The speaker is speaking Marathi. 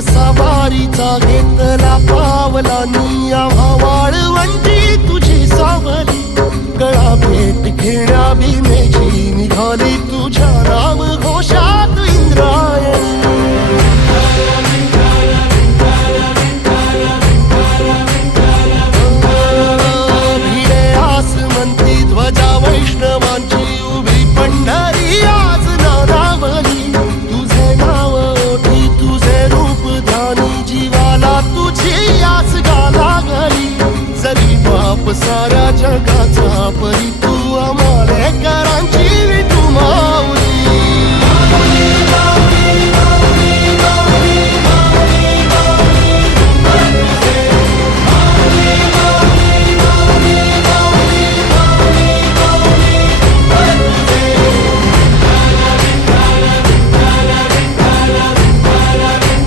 सवारीचा घेतला पावला निया वाळवंटी तुझी सावली गळा भेट घेण्या भीमेची निघाली तुझ्या नाम घोष